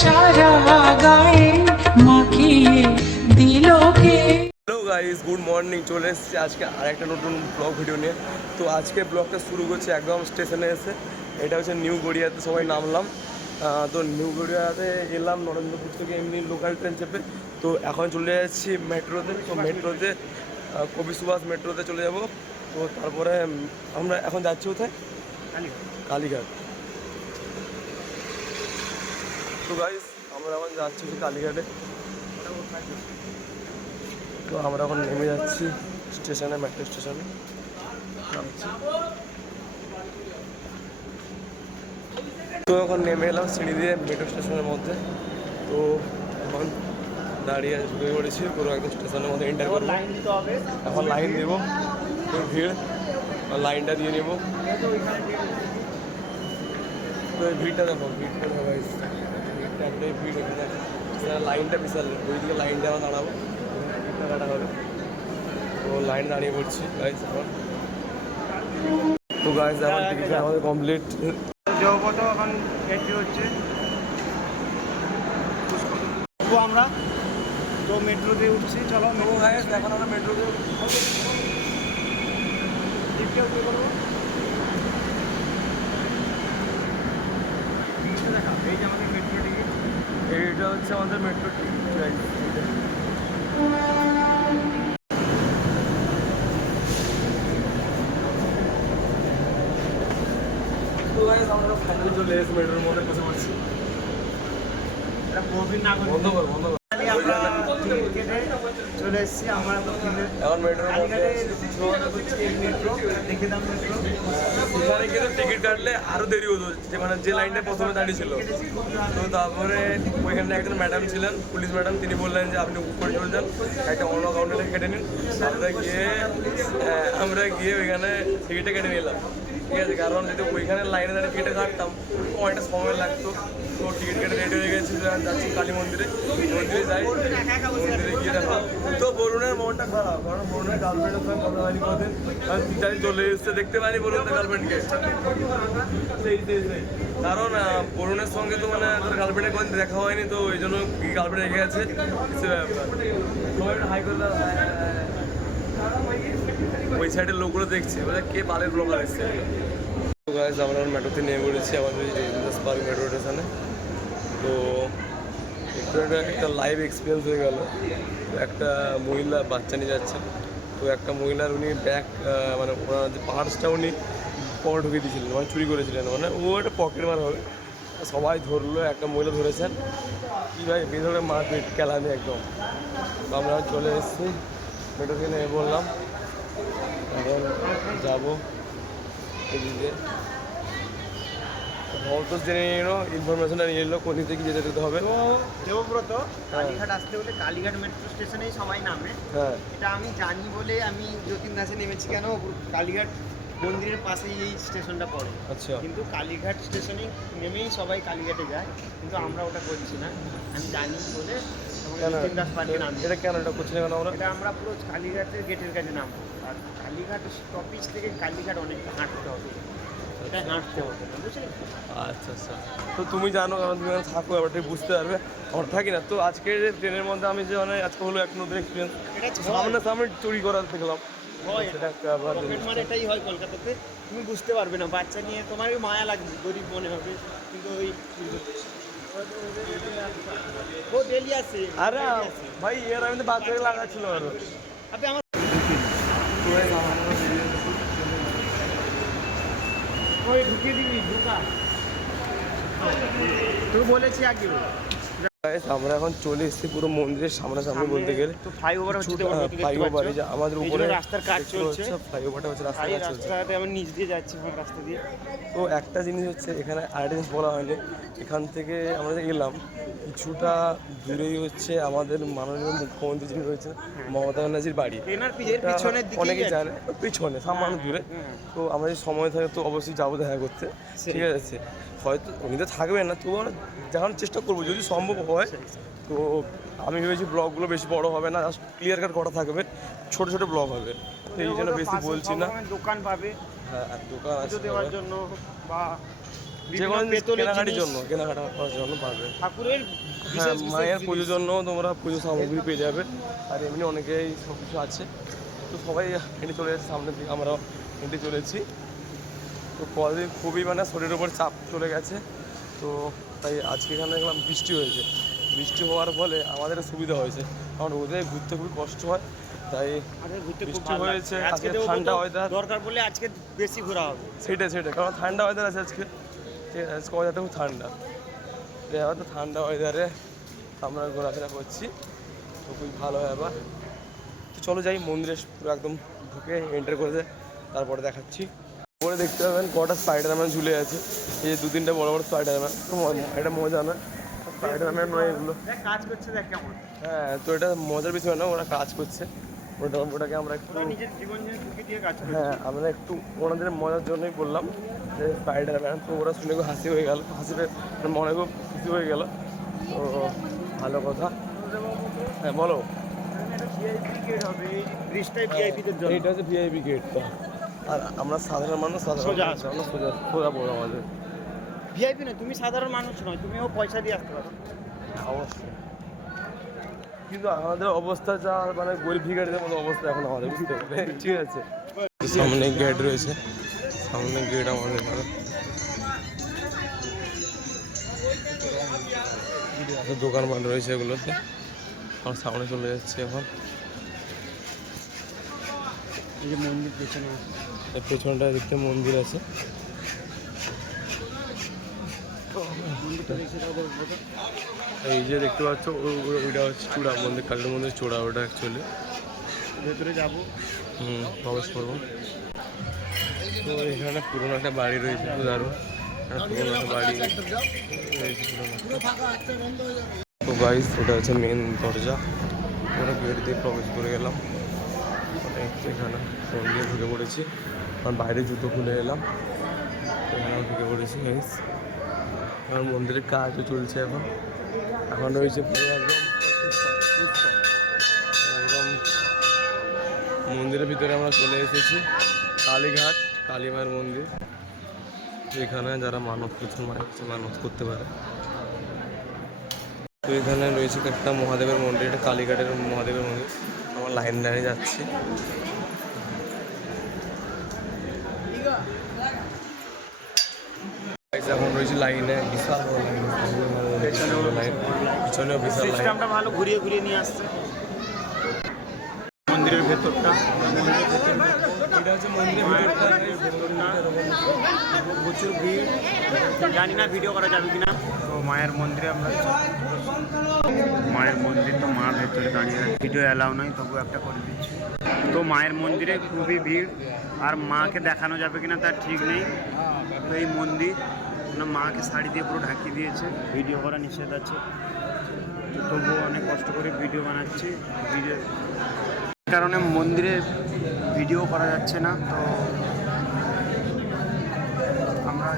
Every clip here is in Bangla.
সারা গায়ে মাখিয়ে দিল কে। Hello guys, good morning. চলে এসেছি আজকে আরেকটা নতুন ব্লগ ভিডিও নিয়ে। তো আজকে ব্লগটা শুরু করছে একদম স্টেশনে এসে। এটা হচ্ছে নিউ গড়িয়াতে সবাই নামলাম। তো নিউ গড়িয়াতে এলাম নরেন্দ্রপুর থেকে এমনি লোকাল ট্রেন চেপে। তো এখন চলে যাচ্ছি মেট্রোতে। তো মেট্রোতে কবি সুভাষ মেট্রোতে চলে যাব। তো তারপরে আমরা এখন যাচ্ছি কোথায়? কালীঘাট। তো গাইস আমরা এখন যাচ্ছি কালীঘাটে। তো আমরা এখন নেমে যাচ্ছি স্টেশনে, মেট্রো স্টেশনে নামছি। তো এখন নেমে এলাম সিঁড়ি দিয়ে মেট্রো স্টেশনের মধ্যে। তো এখন দাঁড়িয়ে ঝুঁকে পড়েছি পুরো একদম স্টেশনের মধ্যে এন্টার করবো। এখন লাইন দেবো, তো ভিড়, লাইনটা দিয়ে নেবো। তো এই ভিড়টা দেখো, ভিড়টা দেখো গাইস, ভিড়টা একটাই ভিড়। এখানে লাইনটা বিশাল, ওইদিকে লাইনটা আমার দাঁড়াবো, ভিড়টা কাটা হবে। তো লাইন দাঁড়িয়ে পড়ছি গাইস এখন। তো গাইস এখন টিকিট আমাদের কমপ্লিট। জগপথ এখন এন্ট্রি হচ্ছে। তো আমরা তো মেট্রোতে উঠছি, চলো। গাইস এখন আমরা মেট্রোতে এই যে আমাদের মেট্রো টিকিট, এইটা হচ্ছে আমাদের মেট্রো টিকিট গাইস। তো গাইস আমরা ফাইনালি চলে এসেছি মেট্রোর মধ্যে, বসে পড়ছি। এটা প্রবীণ নাগরিক। বন্ধ কর, বন্ধ কর। আমরা চলে এসেছি। আমরা এখন মেট্রোর মধ্যে মেট্রো দেখে দাম মেট্রো। এখানে কিন্তু টিকিট কাটলে আরও দেরি হতো, যে মানে যে লাইনটা প্রথমে দাঁড়িয়ে ছিল। তো তারপরে ওইখানে একজন ম্যাডাম ছিলেন, পুলিশ ম্যাডাম, তিনি বললেন যে আপনি উপরে চলে যান, একটা অন্য কাউন্টারে কেটে নিন। আমরা গিয়ে ওইখানে টিকিটটা কেটে নিলাম, ঠিক আছে। কারণ যদি ওইখানে লাইনে দাঁড়িয়ে টিকিটে কাটতাম অনেকটা সময় লাগতো। তো টিকিট কেটে রেডি হয়ে গেছি, যাচ্ছি কালী মন্দিরে। মন্দিরে যাই, মন্দিরে গিয়ে দেখো তো বরুণের মনটা খারাপ, কারণ বরুণের গার্লফ্রেন্ডের সঙ্গে কথা হয়নি কোনোদিন। তাই চলে এসছে, দেখতে পাইনি বরুণের গার্লফ্রেন্ডকে। কারণ বরুণের সঙ্গে তো মানে তার গার্লফ্রেন্ডের কোনোদিন দেখা হয়নি, তো ওই জন্য কি গার্লফ্রেন্ড রেখে গেছে কিছু ব্যাপার। সবাই হাই করে দাও। ওই সাইডের লোকগুলো দেখছে কে বালের ব্লগার এসছে। তো গাইস আমরা মেট্রোতে নিয়ে পড়েছি আমাদের রেজিডেন্স পার্ক মেট্রো স্টেশনে। তো একটু একটা লাইভ এক্সপিরিয়েন্স হয়ে গেল। একটা মহিলা বাচ্চা নিয়ে যাচ্ছেন। তো একটা মহিলার উনি ব্যাগ মানে ওনার যে পার্সটা উনি পকেটে ঢুকিয়ে দিয়েছিলেন, মানে চুরি করেছিলেন, মানে ও একটা পকেট মার হবে। সবাই ধরলো, একটা মহিলা ধরেছেন, কী ভাই বেধরে মারপিট কেলানি একদম। তো আমরা চলে এসেছি মেট্রোতে নিয়ে বললাম এখন যাবো এদিকে। তো জেনে নিল, ইনফরমেশনটা নিয়ে নিল কোন দিকে যেতে হবে। দেবব্রত কালীঘাট আসতে হলে কালীঘাট মেট্রো স্টেশনেই সবাই নামে। হ্যাঁ, এটা আমি জানি বলে আমি যতীন দাসে নেমেছি। কেন? কালীঘাট মন্দিরের পাশেই এই স্টেশনটা পড়ে। আচ্ছা। কিন্তু কালীঘাট স্টেশনে নেমেই সবাই কালীঘাটে যায়, কিন্তু আমরা ওটা করছি না। আমি জানি বলে যতীন দাস পার্কে নামি। এটা কেন এটা করছি না কেন আমরা? এটা আমরা পুরো কালীঘাটের গেটের কাছে নামবো। আর কালীঘাট স্টপেজ থেকে কালীঘাট অনেকটা হাঁটতে হবে, এটা হাঁটতে হবে না, বুঝলি? আচ্ছা আচ্ছা। তো তুমি জানো, কারণ তুমি এখানে থাকো, এবার ঠিক বুঝতে পারবে। আমরা থাকি না। তো আজকে যে ট্রেনের মধ্যে আমি যে মানে আজকে হলো এক নতুন এক্সপিরিয়েন্স, সামনে সামনে চুরি করা দেখলাম। হয় সেটা একটা আবার পকেট মার, এটাই হয় কলকাতাতে। তুমি বুঝতে পারবে না, বাচ্চা নিয়ে তোমার মায়া লাগবে, গরিব মনে হবে, কিন্তু ওই ও ডেলি আসে। আরে ভাই এর আমি তো বাচ্চাকে লাগাচ্ছিল আরো। আপনি আমার ওই ঢুকিয়ে দিবি, ঢুকা তুই বলেছি আগে। আমরা এখন চলে এসেছি পুরো মন্দিরের সামনাসামনি বলতে গেলে। তো ফ্লাইওভার হচ্ছে, ফ্লাইওভার আমাদের উপরে রাস্তার কাজ চলছে। ফ্লাইওভারটা হচ্ছে রাস্তার কাজ চলছে। রাস্তাতে আমি নিচ দিয়ে যাচ্ছি, রাস্তা দিয়ে। তো একটা জিনিস হচ্ছে এখানে আরেকটা জিনিস বলা হয়নি, এখান থেকে আমরা যে এলাম কিছুটা দূরেই হচ্ছে আমাদের মাননীয় মুখ্যমন্ত্রী যিনি রয়েছেন মমতা ব্যানার্জির বাড়ি। অনেকে জানে, পিছনে সামান্য দূরে। তো আমরা যদি সময় থাকে তো অবশ্যই যাবো দেখা করতে, ঠিক আছে। হয়তো উনি তো থাকবেন না, তবু আমরা দেখানোর চেষ্টা করবো যদি সম্ভব হয়। তো আমি ভেবেছি ব্লগগুলো বেশি বড় হবে না, ক্লিয়ার কাট করা থাকবে, ছোট ছোট ব্লগ হবে। তো এই জন্য বেশি বলছি না। দোকান পাবে, হ্যাঁ দোকান আছে দেওয়ার জন্য বা যে কোনো পেতলের কেনাকাটির জিনিস, জন্য, কেনাকাটা করার জন্য পাবে। ঠাকুরের হ্যাঁ, বিশেষ মায়ের বিশেষ পুজোর জিনিস। জন্য তোমরা পুজো সামগ্রী পেয়ে যাবে। আর এমনি অনেকেই সব কিছু আছে। তো সবাই হেঁটে চলে এসেছে সামনের দিকে, আমরাও হেঁটে চলেছি। তো কদিন খুবই মানে শরীরের উপর চাপ চলে গেছে। তো তাই আজকে এখানে দেখলাম বৃষ্টি হয়েছে। বৃষ্টি হওয়ার ফলে আমাদের সুবিধা হয়েছে, কারণ ওদের ঘুরতে খুবই কষ্ট হয়। তাই আমাদের ঘুরতে খুব বৃষ্টি ভালো হয়েছে, লাগছে। আজকে আজকে দেবো ঠান্ডা তো, ওয়েদার। দরকার পড়লে আজকে বেশি ঘোরা হবে। সেটাই কারণ ঠান্ডা ওয়েদার আছে আজকে। ঠিক আছে, আজকে ওয়েদারটা খুব ঠান্ডা। এবার তো ঠান্ডা ওয়েদারে আমরা ঘোরাফেরা করছি, তো খুবই ভালো হয়। আবার তো চলো যাই মন্দিরে, পুরো একদম ঢুকে এন্টার করে দেয়, তারপরে দেখাচ্ছি। পরে দেখতে পাবেন কটা স্পাইডারম্যান ঝুলে আছে। এই যে 2-3টে বড় বড় স্পাইডারম্যান, তো এটা মজা না, স্পাইডারম্যান নয় এগুলো। দেখ কাজ করছে, দেখ কেমন। হ্যাঁ, তো এটা মজার বিষয় না, ওরা কাজ করছে। ওটাকে আমরা একটু, ওরা নিজের জীবন ঝুঁকি দিয়ে কাজ করছে। হ্যাঁ আমরা একটু ওনাদের মজার জন্যই বললাম যে স্পাইডারম্যান। তো ওরা শুনে খুব হাসি হয়ে গেল, মনে খুব খুশি হয়ে গেল। তো ভালো কথা। হ্যাঁ বলো। ভিআইপি গেট হবে, এই ব্রিজটাই ভিআইপিদের জন্য। এইটা হচ্ছে ভিআইপি গেটটা, আর আমরা সাধারণ মানুষ, সোজা সোজা পড়ো আমাদের। ভিআইপি না, তুমি সাধারণ মানুষ নয়, তুমিও পয়সা দিয়ে আসতে পারো। অবশ্যই, কিন্তু আমাদের অবস্থা যা মানে গরিব ভিখারিদের মতো অবস্থা এখন আমাদের, বুঝতে পারবে। ঠিক আছে, সামনে গেট রয়েছে, সামনে গেট আমাদের এখানে। দোকানপাট রয়েছে এগুলোতে। আমার সামনে চলে যাচ্ছে এখন। এই যে মন্দির পেছনে, এর পেছনটা দেখতে মন্দির আছে। মন্দিরটা দেখছে তাদের উপরে। এই যে দেখতে পাচ্ছ ওইটা হচ্ছে চূড়া, মন্দির কালীর মন্দির চূড়া ওটা অ্যাকচুয়ালি। ভেতরে যাবো। প্রবেশ করবো। তো এখানে পুরোনো একটা বাড়ি রয়েছে, খুব দারুণ পুরোনো একটা বাড়ি রয়েছে পুরোনো। তো গাইস, ওটা হচ্ছে মেন দরজা। ওরা গেট দিয়ে প্রবেশ করে গেলাম। এখানে ফোন দিয়ে ঢুকে পড়েছি, কারণ বাইরে জুতো খুলে এলাম, এখানেও ঢুকে পড়েছি গাইস। আমার মন্দিরের কাজও চলছে এখন রয়েছে পুরো একদম মন্দিরের ভিতরে আমরা চলে এসেছি। কালীঘাট, কালী মায়ের মন্দির। এখানে যারা মানত কিছু মানত করতে পারে। তো এখানে রয়েছে একটা মহাদেবের মন্দির, এটা কালীঘাটের মহাদেবের মন্দির। আমরা লাইনে যাচ্ছি। এখন রয়েছে লাইনে, বিশাল বড় লাইন, পিছনেও বিশাল লাইন। সিস্টেমটা ভালো, ঘুরিয়ে ঘুরিয়ে নিয়ে আসছে মন্দিরের ভেতরটা। এটা হচ্ছে মন্দিরের ভেতরটা, প্রচুর ভিড়, জানি না ভিডিও করা যাবে কিনা। তো মায়ের মন্দিরে আমরা, মায়ের মন্দির, তো মা ভেতরে দাঁড়িয়ে ভিডিও অ্যালাউ নয়, তবু একটা করে দিচ্ছি। তো মায়ের মন্দিরে খুবই ভিড়, আর মাকে দেখানো যাবে কিনা তার ঠিক নেই। তো এই মন্দির মাকে শাড়ি দিয়ে পুরো ঢাকিয়ে দিয়েছে, ভিডিও করা নিষেধ আছে। তো তবুও অনেক কষ্ট করে ভিডিও বানাচ্ছি। ভিডিও কারণে মন্দিরে ভিডিও করা যাচ্ছে না। তো আমরা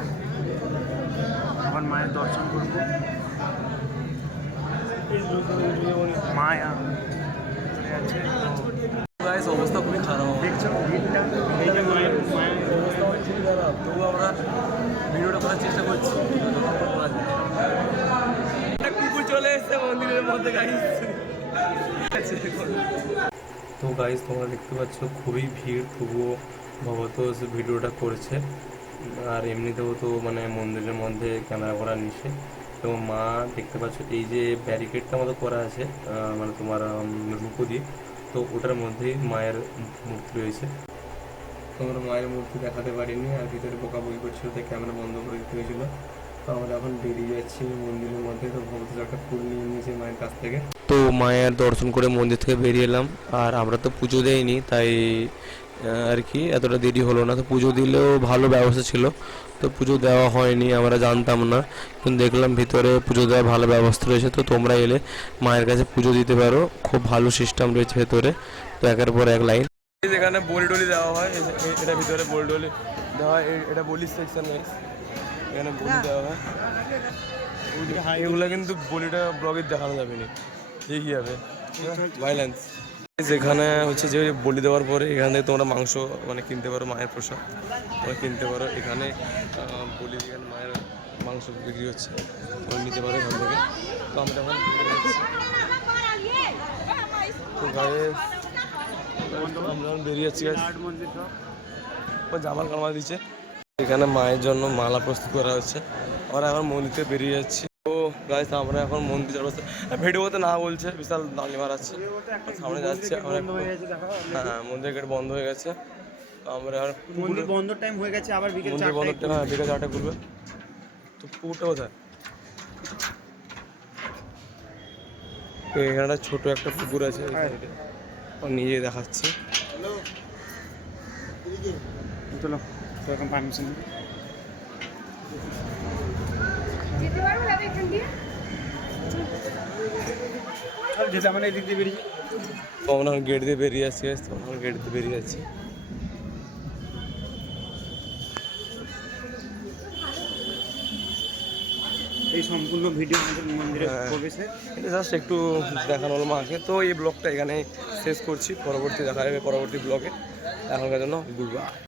এখন মায়ের দর্শন করব। মায়া আছে, গাইস অবস্থা খুবই খারাপ, দেখছো ভিড়টা। এই যে মায়ের অবস্থা খুবই খারাপ, তবু আমরা ভিডিওটা করার চেষ্টা করছি। একটা কুকুর চলে এসেছে মন্দিরের মধ্যে গাইস। তো গাইস তোমরা দেখতে পাচ্ছ খুবই ভিড়, তবুও বাবা তো ভিডিওটা করছে। আর এমনিতেও তো মানে মন্দিরের মধ্যে ক্যামেরা করা নিষেধ। তো মা দেখতে পাচ্ছ এই যে ব্যারিকেডটা মতো করা আছে, মানে তোমার রূপো দিয়ে, তো ওটার মধ্যেই মায়ের মূর্তি রয়েছে। তোমরা মায়ের মূর্তি দেখাতে পারিনি, আর ভিতরে বকাবকি করছিল তাই ক্যামেরা বন্ধ করে দিতে হয়েছিল। তো আমরা এখন বেরিয়ে যাচ্ছি মন্দিরের মধ্যে। তো ভগবত একটা ফুল নিয়ে নিয়েছি মায়ের কাছ থেকে। তো মায়ের দর্শন করে মন্দির থেকে বেরিয়ে এলাম। আর আমরা তো পুজো দেইনি, তাই আর কি এতটা দেরি হলো না। তো পুজো দিলেও ভালো ব্যবস্থা ছিল, তো পুজো দেওয়া হয়নি, আমরা জানতাম না, কিন্তু দেখলাম ভিতরে পুজো দেওয়ার ভালো ব্যবস্থা রয়েছে। তো তোমরা এলে মায়ের কাছে পুজো দিতে পারো, খুব ভালো সিস্টেম রয়েছে ভেতরে। তো একের পর এক লাইন, যেখানে বলি টলি দেওয়া হয়, এটা ভিতরে বলি টলি দেওয়া হয়, এটা বলি সেকশন, এখানে বলি দেওয়া হয়। এগুলো কিন্তু বলিটা ব্লগে দেখানো যাবে না, ঠিক যাবে ভাইলেন্স। যেখানে হচ্ছে যে বলি দেওয়ার পরে এখান থেকে তোমরা মাংস মানে কিনতে পারো, মায়ের প্রসাদ তোমরা কিনতে পারো। এখানে বলি, এখানে মায়ের মাংস বিক্রি হচ্ছে, তোমরা নিতে পারো এখান থেকে। তো আমরা এখন তো গায়ে আমরা এখন বেরিয়ে যাচ্ছি guys। আট মন্দির সব ও জামার কামা দিচ্ছে, এখানে মায়ের জন্য মালা প্রস্তুত করা হচ্ছে। আমরা এখন মন্দিরে বেরিয়ে যাচ্ছি। তো গাইস আমরা এখন মন্দির যাবো, ভিডিওতে না বলছে বিশাল দাঁড়ি মারাচ্ছে, সামনে যাচ্ছে আমরা। হ্যাঁ মন্দিরের গেট বন্ধ হয়ে গেছে। তো আমরা আর মন্দির বন্ধ টাইম হয়ে গেছে, আবার বিকেল মন্দির বন্ধ 4টায়। হ্যাঁ বিকেল 4টায় খুলবে। তো পুকুরটা কোথায়? এখানে একটা ছোট একটা পুকুর আছে, নিজে দেখাচ্ছি। চলো সেরকম পারমিশন যেতে পারবো দাদা এখান দিয়ে? যেতে আমরা এদিক দিয়ে বেরিয়ে তো আমরা গেট দিয়ে বেরিয়ে যাচ্ছি guys, তো আমরা গেট দিয়ে বেরিয়ে যাচ্ছি। এই সম্পূর্ণ ভিডিও আমাদের মন্দিরের হ্যাঁ। প্রবেশে। এটা জাস্ট একটু দেখানো হলো মাকে। তো এই ব্লগটা এখানে শেষ করছি, পরবর্তী দেখা যাবে পরবর্তী ব্লগে। এখনকার জন্য গুড বাই।